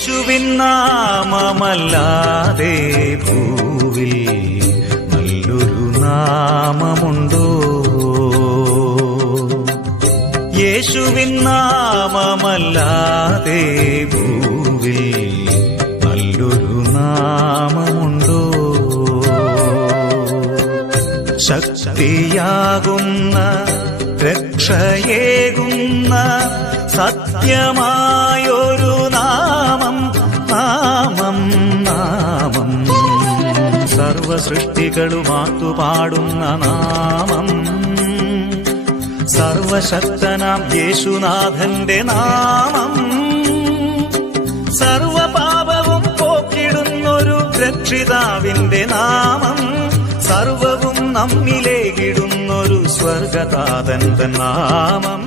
യേശുവിൻ നാമമല്ലാതെ ഭൂവിൽ നല്ലൊരു നാമമുണ്ടോ? യേശുവിൻ നാമമല്ലാതെ ഭൂവിൽ നല്ലൊരു നാമമുണ്ടോ? ശക്തിയാകുന്ന രക്ഷയേകുന്ന സത്യമായൊരു നാമം നാമം നാമം സർവസൃഷ്ടികളുമാത്തുപാടുന്ന നാമം സർവശക്തനാം യേശുനാഥന്റെ നാമം സർവപാപവും പോക്കിടുന്നൊരു രക്ഷിതാവിന്റെ നാമം സർവവും നമ്മിലേകിടുന്നൊരു സ്വർഗതാതന്റെ നാമം